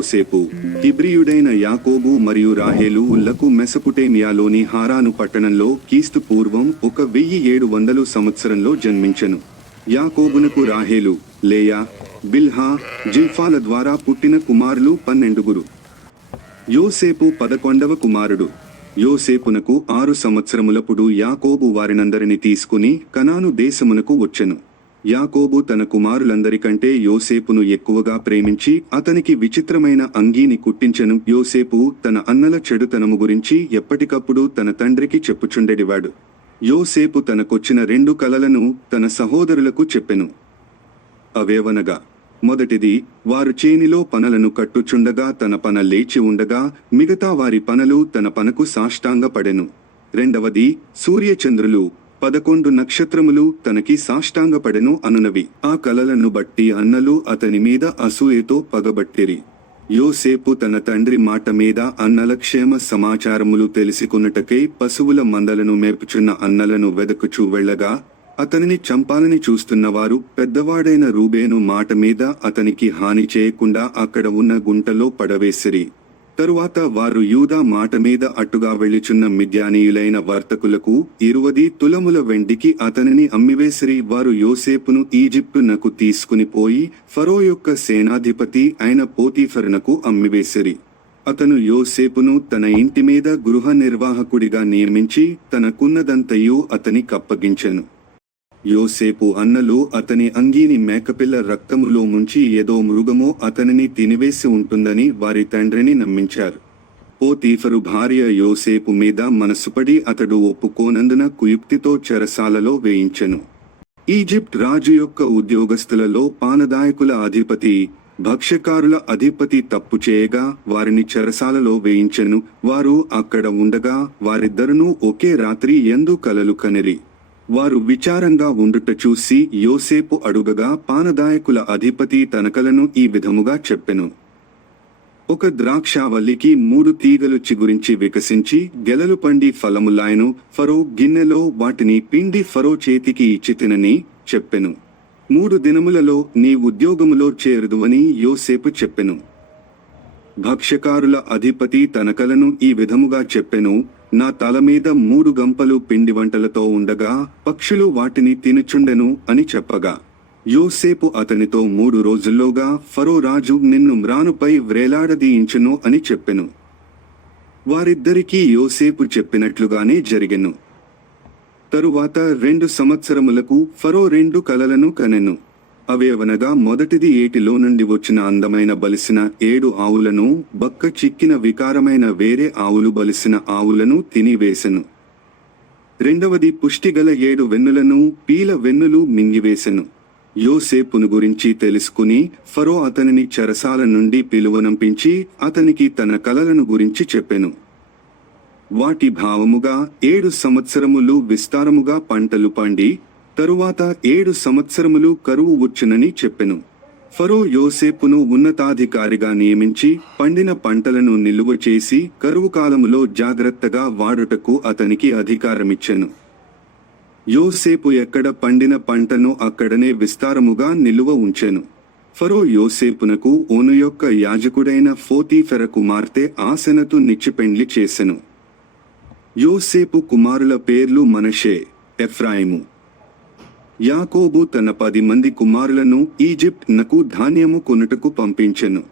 యోసేపు హిబ్రియుడైన యాకోబు మరియు రాహేలు లకు మెసపుటేమియాలోని హారాను పట్టణంలో క్రీస్తు పూర్వం ఒక వెయ్యి ఏడు వందలు సంవత్సరంలో జన్మించెను. యాకోబునకు రాహేలు లేయా బిల్హా జిల్ఫాల ద్వారా పుట్టిన కుమారులు పన్నెండుగురు. యోసేపు పదకొండవ కుమారుడు. యోసేపునకు ఆరు సంవత్సరములప్పుడు యాకోబు వారినందరిని తీసుకుని కనాను దేశమునకు వచ్చెను. యాకోబు తన కుమారులందరికంటే యోసేపును ఎక్కువగా ప్రేమించి అతనికి విచిత్రమైన అంగీని కుట్టించెను. యోసేపు తన అన్నల చెడుతనము గురించి ఎప్పటికప్పుడు తన తండ్రికి చెప్పుచుండెడివాడు. యోసేపు తనకొచ్చిన రెండు కలలను తన సహోదరులకు చెప్పెను. అవేవనగా మొదటిది వారు చేనిలో పనలను కట్టుచుండగా తన పన లేచి ఉండగా మిగతా వారి పనలు తన పనకు సాష్టాంగపడెను. రెండవది సూర్యచంద్రులు పదకొండు నక్షత్రములు తనకి సాష్టాంగపడెను అనునవి. ఆ కలలను బట్టి అన్నలు అతని మీద అసూయతో పగబట్టిరి. యోసేపు తన తండ్రి మాట మీద అన్నల క్షేమ సమాచారములు తెలుసుకున్నటకై పశువుల మందలను మేపుచున్న అన్నలను వెదకుచూ వెళ్ళగా అతనిని చంపాలని చూస్తున్నవారు పెద్దవాడైన రూబేను మాట మీద అతనికి హాని చేయకుండా అక్కడ ఉన్న గుంటలో పడవేసిరి. తరువాత వారు యూదా మాట మీద అట్టుగా వెళ్ళుచున్న మిద్యానీయులైన వర్తకులకు ఇరువది తులముల వెండికి అతనిని అమ్మివేసిరి వారు యోసేపును ఈజిప్టునకు తీసుకుని పోయి ఫరో యొక్క సేనాధిపతి అయిన పోతీఫరునకు అమ్మివేసిరి. అతను యోసేపును తన ఇంటి మీద గృహ నిర్వాహకుడిగా నియమించి తనకున్నదంతయు అతనికప్పగించెను యోసేపు అన్నలు అతని అంగీని మేకపిల్ల రక్తములో ముంచి ఏదో మృగమో అతనిని తినివేసి ఉంటుందని వారి తండ్రిని నమ్మించారు. పోతీఫరు భార్య యోసేపు మీద మనసుపడి అతడు ఒప్పుకోనందున కుయుక్తితో చెరసాలలో వేయించెను. ఈజిప్ట్ రాజు యొక్క ఉద్యోగస్తులలో పానదాయకుల అధిపతి భక్ష్యకారుల అధిపతి తప్పు చేయగా వారిని చెరసాలలో వేయించెను. వారు అక్కడ ఉండగా వారిద్దరునూ ఒకే రాత్రి ఎందు కలలు కనిరి. వారు విచారంగా ఉండుట చూసి యోసేపు అడుగగా పానదాయకుల అధిపతి తనకలను ఈ విధముగా చెప్పెను. ఒక ద్రాక్షావల్లికి మూడు తీగలు చిగురించి వికసించి గెలలు పండి ఫలములాయను ఫరో గిన్నెలో వాటిని పిండి ఫరో చేతికి ఇచ్చి తినని చెప్పెను. మూడు దినములలో నీ ఉద్యోగములో చేరుదువని యోసేపు చెప్పెను. భక్ష్యకారుల అధిపతి తనకలను ఈ విధముగా చెప్పెను నా తల మీద మూడు గంపలు పిండి వంటలతో ఉండగా పక్షులు వాటిని తినుచుండెను అని చెప్పగా. యోసేపు అతనితో మూడు రోజుల్లోగా ఫరో రాజు నిన్ను మ్రానుపై వ్రేలాడదీయించును అని చెప్పెను. వారిద్దరికీ యోసేపు చెప్పినట్లుగానే జరిగెను. తరువాత రెండు సంవత్సరములకు ఫరో రెండు కలలను కనెను. అవేవనగా మొదటిది ఏటిలో నుండి వచ్చిన అందమైన బలిసిన ఏడు ఆవులను బక్క చిక్కిన వికారమైన వేరే ఆవులు బలిసిన ఆవులను తినివేశను రెండవది పుష్టిగల ఏడు వెన్నులను పీల వెన్నులు మింగివేశను యోసేపును గురించి తెలుసుకుని ఫరో అతనిని చెరసాల నుండి పిలువనంపించి అతనికి తన కలలను గురించి చెప్పెను. వాటి భావముగా ఏడు సంవత్సరములు విస్తారముగా పంటలు పండి తరువాత ఏడు సంవత్సరములు కరువు వచ్చునని చెప్పెను. ఫరో యోసేపును ఉన్నతాధికారిగా నియమించి పండిన పంటలను నిలువ చేసి కరువు కాలములో జాగ్రత్తగా వాడుటకు అతనికి అధికారమిచ్చెను. యోసేపు ఎక్కడ పండిన పంటను అక్కడనే విస్తారముగా నిలువ ఉంచెను. ఫరో యోసేపునకు ఓను యొక్క యాజకుడైన ఫోతీఫెర కుమార్తె ఆసెనతు నిచ్చిపెండ్లి చేసెను. యోసేపు కుమారుల పేర్లు మనషే ఎఫ్రాయిము. యాకోబు తన పది మంది కుమారులను ఈజిప్ట్ నకు ధాన్యము కొనుటకు పంపించెను.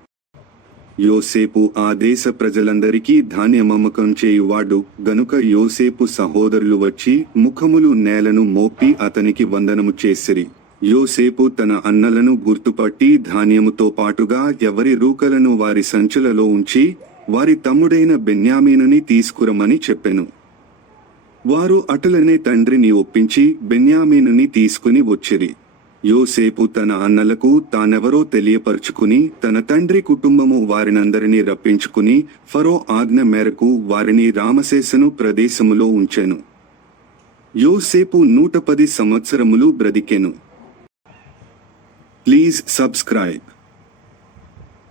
యోసేపు ఆ దేశ ప్రజలందరికీ ధాన్యమమ్మకం చేయువాడు గనుక యోసేపు సహోదరులు వచ్చి ముఖములు నేలను మోపి అతనికి వందనము చేసిరి. యోసేపు తన అన్నలను గుర్తుపట్టి ధాన్యముతో పాటుగా ఎవరి రూకలను వారి సంచులలో ఉంచి వారి తమ్ముడైన బెన్యామీనుని తీసుకురమని చెప్పెను. వారు అటులనే తండ్రిని ఒప్పించి బెన్యామీనుని తీసుకుని వచ్చిరి. యోసేపు తన అన్నలకు తానెవరో తెలియపరుచుకుని తన తండ్రి కుటుంబము వారినందరినీ రప్పించుకుని ఫరో ఆజ్ఞ మేరకు వారిని రామశేషను ప్రదేశములో ఉంచెను. యోసేపు నూట పది సంవత్సరములు బ్రతికెను. Please subscribe.